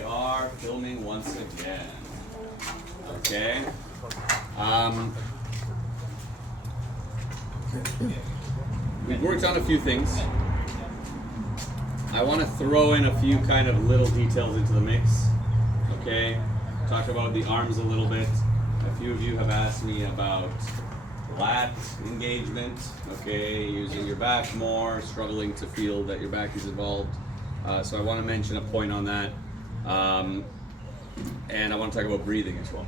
we are filming once again. Okay. We've worked on a few things. I want to throw in a few kind of little details into the mix. Okay. Talk about the arms a little bit. A few of you have asked me about lat engagement. Okay, using your back more, struggling to feel that your back is involved. So I want to mention a point on that. And I want to talk about breathing as well.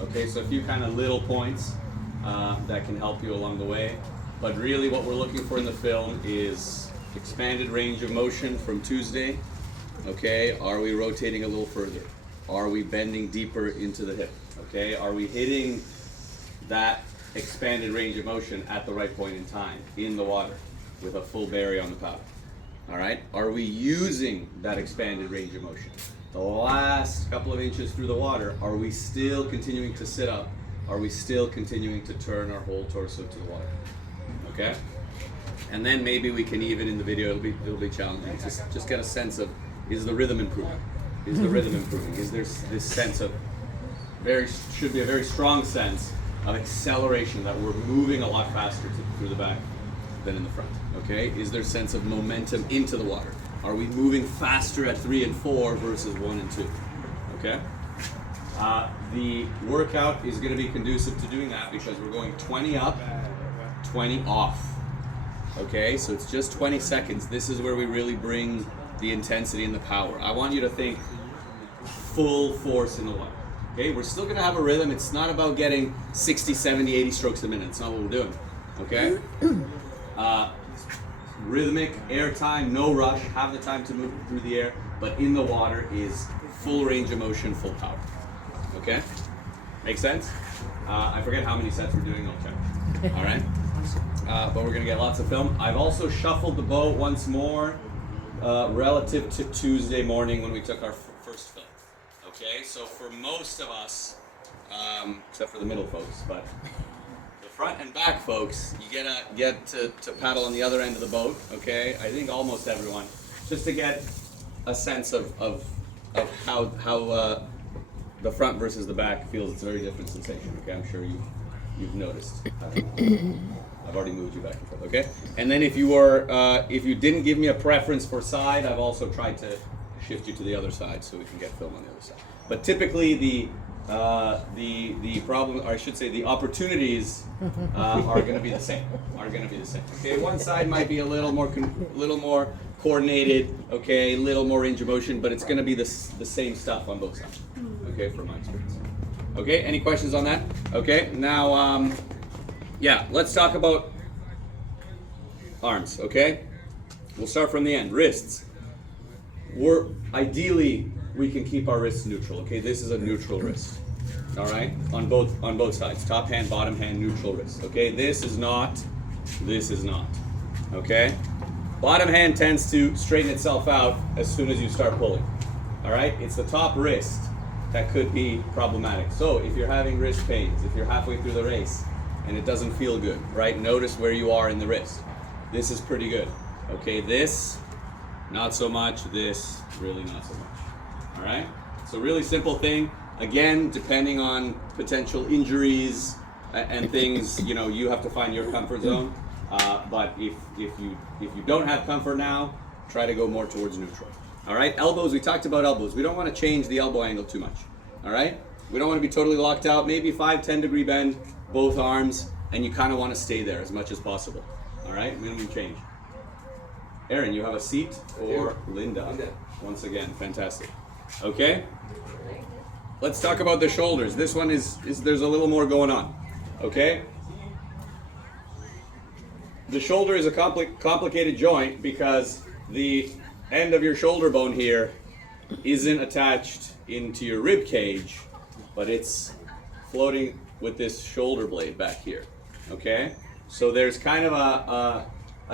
Okay, so a few kind of little points that can help you along the way. But really what we're looking for in the film is expanded range of motion from Tuesday. Okay, are we rotating a little further? Are we bending deeper into the hip? Okay, are we hitting that expanded range of motion at the right point in time in the water with a full berry on the powder? All right, are we using that expanded range of motion? The last couple of inches through the water, are we still continuing to sit up? Are we still continuing to turn our whole torso to the water? Okay, and then maybe we can even in the video, it'll be challenging, just get a sense of, is the rhythm improving? Is the rhythm improving? Is there this sense of, should be a very strong sense of acceleration, that we're moving a lot faster through the back than in the front, okay? Is there a sense of momentum into the water? Are we moving faster at 3 and 4 versus 1 and 2, okay? The workout is gonna be conducive to doing that because we're going 20 up, 20 off, okay? So it's just 20 seconds. This is where we really bring the intensity and the power. I want you to think full force in the water. Okay, we're still gonna have a rhythm. It's not about getting 60, 70, 80 strokes a minute. It's not what we're doing, okay? Rhythmic, air time, no rush, have the time to move through the air, but in the water is full range of motion, full power, okay? Make sense? I forget how many sets we're doing, I'll check, all right? But we're gonna get lots of film. I've also shuffled the boat once more relative to Tuesday morning when we took our first film. Okay, so for most of us, except for the middle folks, but the front and back folks, you get to paddle on the other end of the boat, okay? I think almost everyone, just to get a sense of how the front versus the back feels. It's a very different sensation, okay? I'm sure you've noticed. I've already moved you back and forth, okay? And then if you didn't give me a preference for side, I've also tried to shift you to the other side so we can get film on the other side. But typically the problem, or I should say the opportunities are going to be the same. Okay, one side might be a little more coordinated, okay, a little more range of motion, but it's going to be the same stuff on both sides. Okay, from my experience. Okay, any questions on that? Okay, now yeah, let's talk about arms, okay? We'll start from the end. Wrists. Ideally, we can keep our wrists neutral, okay? This is a neutral wrist, all right? On both sides, top hand, bottom hand, neutral wrist, okay? This is not, okay? Bottom hand tends to straighten itself out as soon as you start pulling, all right? It's the top wrist that could be problematic. So if you're having wrist pains, if you're halfway through the race and it doesn't feel good, right? Notice where you are in the wrist. This is pretty good, okay? This, not so much. This, really not so much. All right? So really simple thing. Again, depending on potential injuries and things, you have to find your comfort zone. But if you don't have comfort now, try to go more towards neutral. All right? Elbows, we talked about elbows. We don't want to change the elbow angle too much. All right? We don't want to be totally locked out. Maybe 5-10 degree bend, both arms, and you kind of want to stay there as much as possible. All right? Minimum change. Aaron, you have a seat, or Linda? Once again, fantastic. Okay? Let's talk about the shoulders. This one is there's a little more going on. Okay? The shoulder is a complicated joint because the end of your shoulder bone here isn't attached into your rib cage, but it's floating with this shoulder blade back here. Okay? So there's kind of a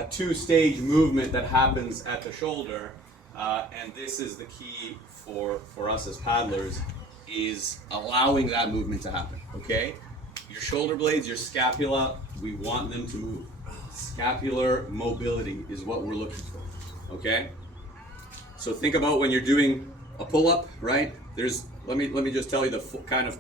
two-stage movement that happens at the shoulder, and this is the key for us as paddlers, is allowing that movement to happen, okay? Your shoulder blades, your scapula, we want them to move. Scapular mobility is what we're looking for, okay? So think about when you're doing a pull-up, right? Let me just tell you the kind of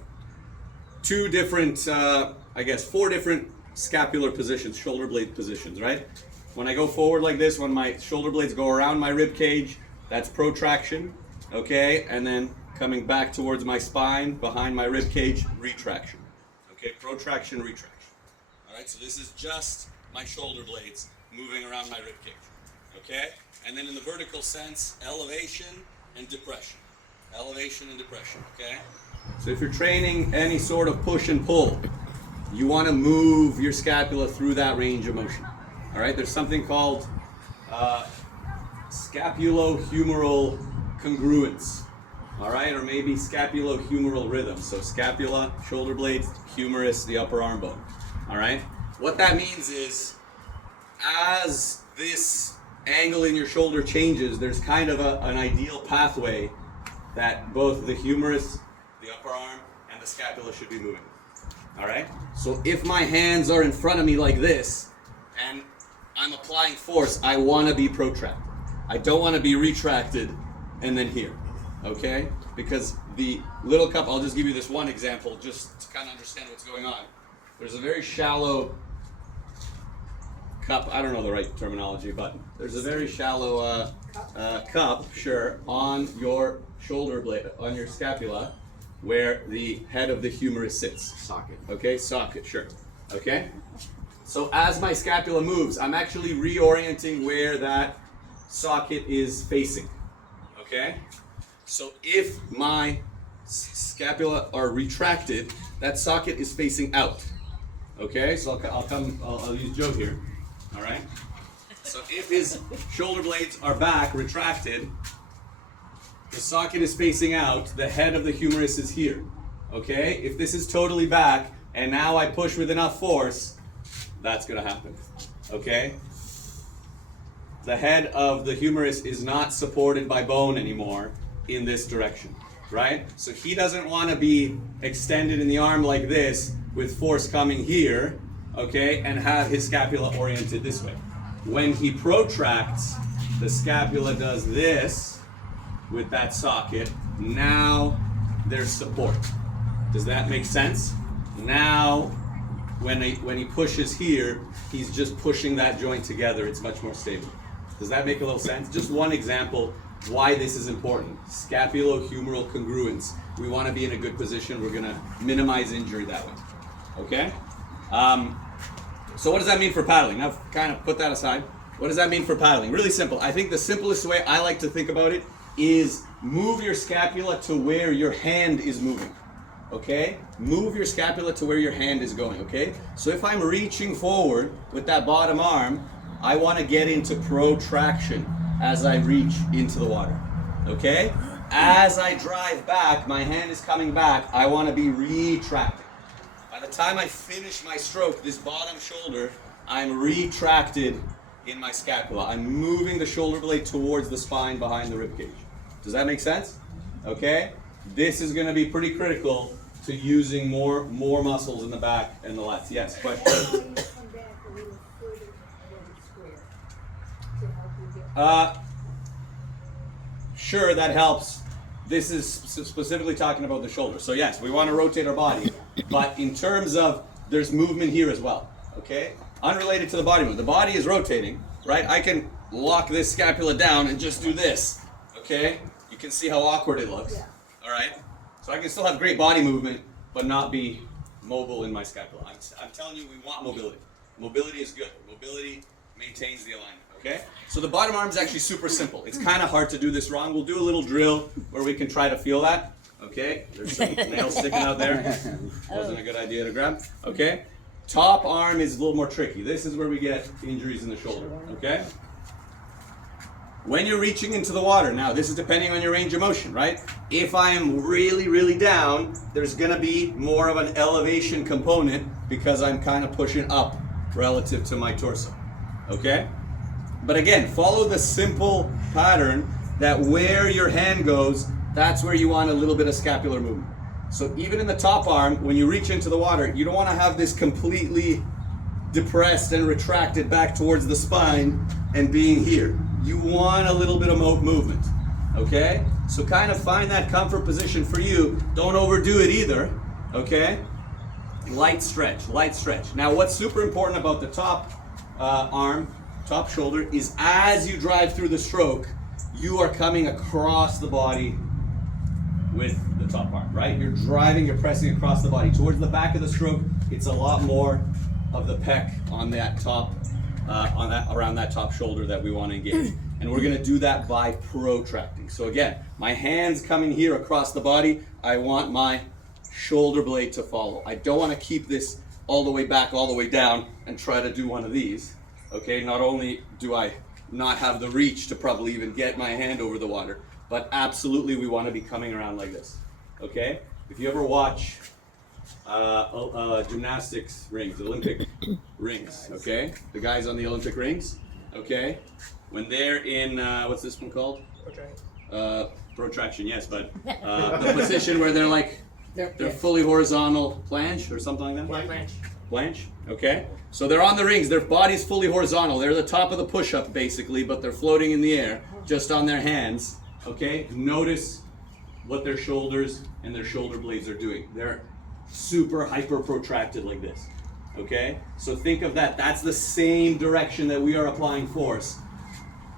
two different, I guess 4 different scapular positions, shoulder blade positions, right? When I go forward like this, when my shoulder blades go around my rib cage, that's protraction, okay? And then coming back towards my spine, behind my rib cage, retraction. Okay, protraction, retraction. All right, so this is just my shoulder blades moving around my rib cage, okay? And then in the vertical sense, elevation and depression. Elevation and depression, okay? So if you're training any sort of push and pull, you want to move your scapula through that range of motion. All right, there's something called scapulohumeral congruence. All right, or maybe scapulohumeral rhythm. So scapula, shoulder blades, humerus, the upper arm bone. All right, what that means is as this angle in your shoulder changes, there's kind of an ideal pathway that both the humerus, the upper arm, and the scapula should be moving. All right, so if my hands are in front of me like this and I'm applying force, I want to be protracted. I don't want to be retracted and then here, okay? Because the little cup, I'll just give you this one example just to kind of understand what's going on. There's a very shallow cup, I don't know the right terminology, but there's a very shallow cup, sure, on your shoulder blade, on your scapula, where the head of the humerus sits. Socket. Okay, socket, sure. Okay? So as my scapula moves, I'm actually reorienting where that socket is facing. Okay? So if my scapula are retracted, that socket is facing out. Okay? So I'll use Joe here. All right? So if his shoulder blades are back, retracted, the socket is facing out, the head of the humerus is here. Okay? If this is totally back, and now I push with enough force, that's gonna happen. Okay? The head of the humerus is not supported by bone anymore in this direction, right? So he doesn't want to be extended in the arm like this with force coming here, okay, and have his scapula oriented this way. When he protracts, the scapula does this with that socket. Now there's support. Does that make sense? Now, when he pushes here, he's just pushing that joint together. It's much more stable. Does that make a little sense? Just one example why this is important. Scapulohumeral congruence. We want to be in a good position. We're going to minimize injury that way. Okay? So what does that mean for paddling? Now, kind of put that aside. What does that mean for paddling? Really simple. I think the simplest way I like to think about it is move your scapula to where your hand is moving. Okay? Move your scapula to where your hand is going, okay? So if I'm reaching forward with that bottom arm, I want to get into protraction as I reach into the water, okay? As I drive back, my hand is coming back, I want to be retracting. By the time I finish my stroke, this bottom shoulder, I'm retracted in my scapula. I'm moving the shoulder blade towards the spine behind the ribcage. Does that make sense? Okay? This is going to be pretty critical to using more muscles in the back and the lats. Yes, question? Sure, that helps. This is specifically talking about the shoulder. So yes, we want to rotate our body, but in terms of there's movement here as well, okay? Unrelated to the body movement. The body is rotating, right? I can lock this scapula down and just do this, okay? You can see how awkward it looks, all right? So I can still have great body movement, but not be mobile in my scapula. I'm telling you, we want mobility. Mobility is good. Mobility maintains the alignment, okay? So the bottom arm is actually super simple. It's kind of hard to do this wrong. We'll do a little drill where we can try to feel that, okay? There's some nails sticking out there. Wasn't a good idea to grab, okay? Top arm is a little more tricky. This is where we get injuries in the shoulder, okay? When you're reaching into the water, now this is depending on your range of motion, right? If I am really, really down, there's gonna be more of an elevation component because I'm kind of pushing up relative to my torso, okay? But again, follow the simple pattern that where your hand goes, that's where you want a little bit of scapular movement. So even in the top arm, when you reach into the water, you don't want to have this completely depressed and retracted back towards the spine and being here. You want a little bit of movement, Okay? So kind of find that comfort position for you. Don't overdo it either. Okay? Light stretch, light stretch. Now what's super important about the top arm, top shoulder, is as you drive through the stroke, you are coming across the body with the top part, right? You're driving, you're pressing across the body. Towards the back of the stroke, it's a lot more of the pec on that top, around that top shoulder that we want to engage. And we're going to do that by protracting. So again, my hands coming here across the body, I want my shoulder blade to follow. I don't want to keep this all the way back, all the way down, and try to do one of these. Okay, not only do I not have the reach to probably even get my hand over the water, but absolutely we want to be coming around like this. Okay? If you ever watch gymnastics rings, Olympic rings, okay? The guys on the Olympic rings, okay? When they're in, what's this one called? Protraction, yes, but the position where they're like, they're fully horizontal planche or something like that? Planche, okay? So they're on the rings, their body's fully horizontal. They're the top of the push-up basically, but they're floating in the air just on their hands, okay? Notice what their shoulders and their shoulder blades are doing. They're super hyper protracted like this, okay? So think of that. That's the same direction that we are applying force.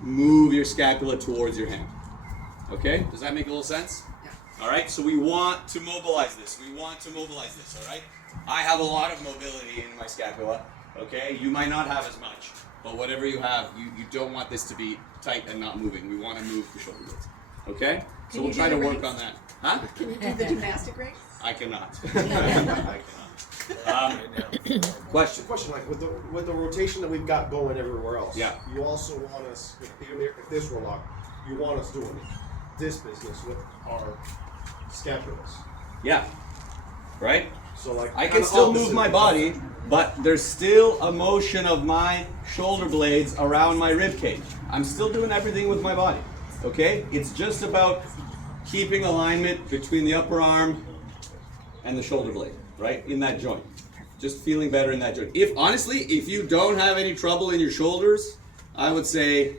Move your scapula towards your hand, okay? Does that make a little sense? All right, so we want to mobilize this. All right? I have a lot of mobility in my scapula, okay? You might not have as much, but whatever you have, you don't want this to be tight and not moving. We want to move the shoulder blades, okay? So we'll try to work on that. Huh? Can you do the gymnastic rings? I cannot. I cannot. Question? Question, like with the rotation that we've got going everywhere else. Yeah. You also want us, if this were locked, you want us doing this business with our scapulas. Yeah. Right? So like I can still move my body, but there's still a motion of my shoulder blades around my rib cage. I'm still doing everything with my body. Okay? It's just about keeping alignment between the upper arm and the shoulder blade, right? In that joint. Just feeling better in that joint. If you don't have any trouble in your shoulders, I would say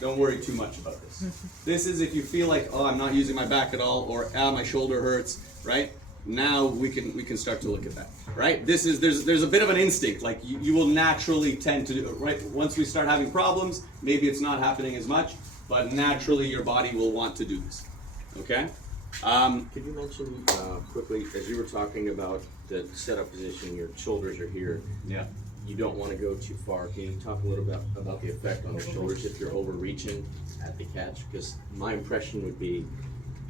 don't worry too much about this. This is if you feel like, oh, I'm not using my back at all, or my shoulder hurts, right? Now we can start to look at that, right? There's a bit of an instinct, like you will naturally tend to do it, right? Once we start having problems, maybe it's not happening as much, but naturally your body will want to do this, okay? Could you mention quickly, as you were talking about the setup position, your shoulders are here. Yeah. You don't want to go too far. Can you talk a little bit about the effect on the shoulders if you're overreaching at the catch? Because my impression would be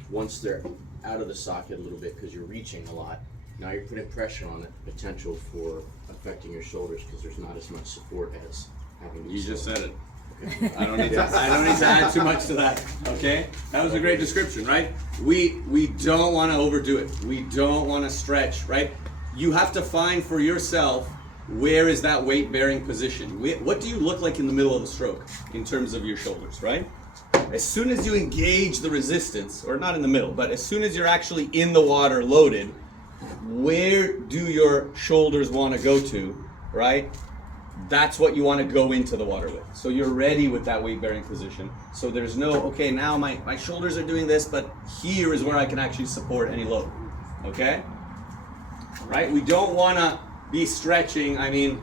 once they're out of the socket a little bit because you're reaching a lot, now you're putting pressure on the potential for affecting your shoulders because there's not as much support as having to. You just said it. I don't need to add too much to that. Okay? That was a great description, right? We don't want to overdo it. We don't want to stretch, right? You have to find for yourself where is that weight bearing position. What do you look like in the middle of the stroke in terms of your shoulders, right? As soon as you engage the resistance, or not in the middle, but as soon as you're actually in the water loaded, where do your shoulders want to go to, right? That's what you want to go into the water with. So you're ready with that weight bearing position. So there's no, okay, now my shoulders are doing this, but here is where I can actually support any load. Okay? Right? We don't want to be stretching. I mean,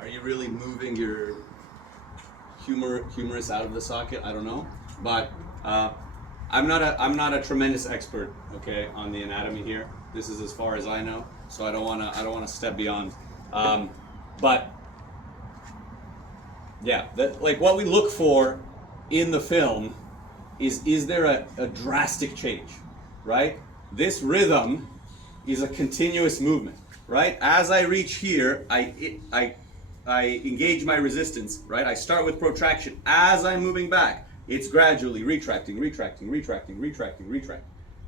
are you really moving your humerus out of the socket? I don't know. But I'm not a tremendous expert, okay, on the anatomy here. This is as far as I know. So I don't want to step beyond. But yeah, like what we look for in the film is there a drastic change, right? This rhythm is a continuous movement, right? As I reach here, I engage my resistance, right? I start with protraction. As I'm moving back, it's gradually retracting,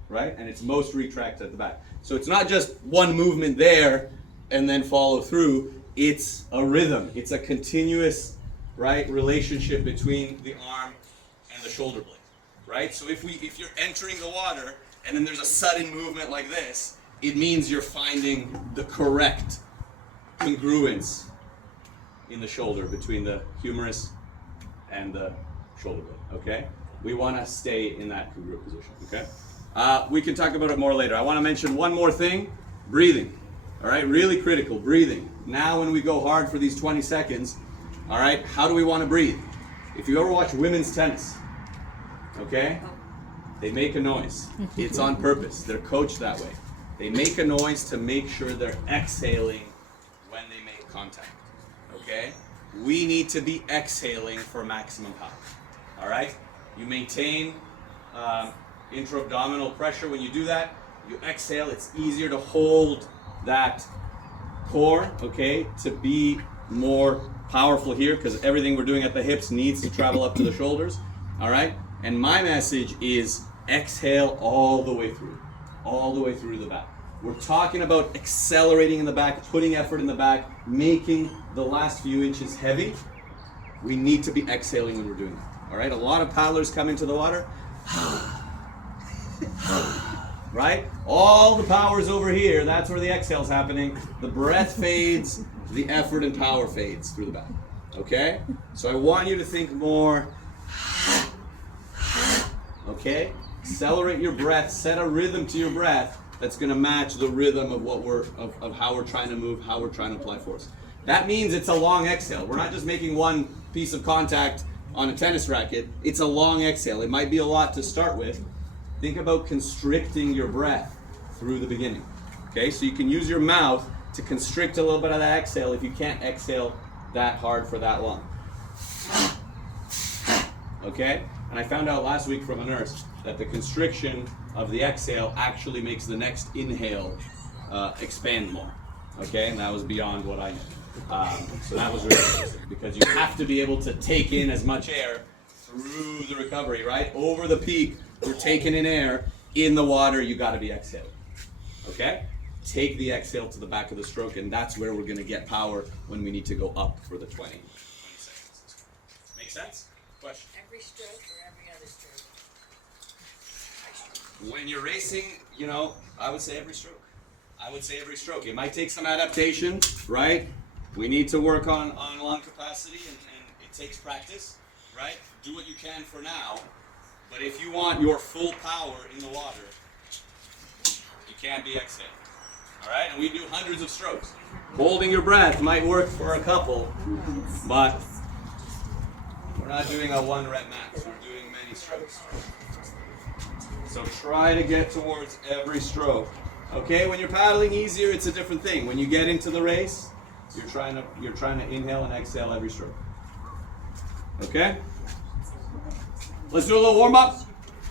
right? And it's most retract at the back. So it's not just one movement there and then follow through. It's a rhythm. It's a continuous, right, relationship between the arm and the shoulder blade, right? So if you're entering the water and then there's a sudden movement like this, it means you're finding the correct congruence in the shoulder between the humerus and the shoulder blade, okay? We want to stay in that congruent position, okay? We can talk about it more later. I want to mention one more thing, breathing. All right, really critical, breathing. Now when we go hard for these 20 seconds, all right, how do we want to breathe? If you ever watch women's tennis, okay, they make a noise. It's on purpose. They're coached that way. They make a noise to make sure they're exhaling when they make contact, okay? We need to be exhaling for maximum power, all right? You maintain intra-abdominal pressure when you do that. You exhale, it's easier to hold that core, okay, to be more powerful here because everything we're doing at the hips needs to travel up to the shoulders, all right? And my message is exhale all the way through the back. We're talking about accelerating in the back, putting effort in the back, making the last few inches heavy. We need to be exhaling when we're doing that, all right? A lot of paddlers come into the water, right? All the power's over here. That's where the exhale's happening. The breath fades, the effort and power fades through the back. Okay? So I want you to think more. Okay? Accelerate your breath. Set a rhythm to your breath that's going to match the rhythm of what of how we're trying to move, how we're trying to apply force. That means it's a long exhale. We're not just making one piece of contact on a tennis racket. It's a long exhale. It might be a lot to start with. Think about constricting your breath through the beginning. Okay, so you can use your mouth to constrict a little bit of that exhale if you can't exhale that hard for that long. Okay, and I found out last week from a nurse that the constriction of the exhale actually makes the next inhale expand more. Okay, and that was beyond what I knew. So that was really interesting because you have to be able to take in as much air through the recovery, right? Over the peak, we're taking in air. In the water, you got to be exhaling. Okay? Take the exhale to the back of the stroke, and that's where we're going to get power when we need to go up for the 20 seconds. Make sense? Question? Every stroke or every other stroke? When you're racing, you know, I would say every stroke. It might take some adaptation, right? We need to work on lung capacity, and it takes practice, right? Do what you can for now. But if you want your full power in the water, you can't be exhaling. All right? And we do hundreds of strokes. Holding your breath might work for a couple, but we're not doing a 1 rep max. We're doing many strokes. So try to get towards every stroke. Okay? When you're paddling easier, it's a different thing. When you get into the race, you're trying to inhale and exhale every stroke. Okay? Let's do a little warm up.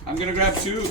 I'm gonna grab 2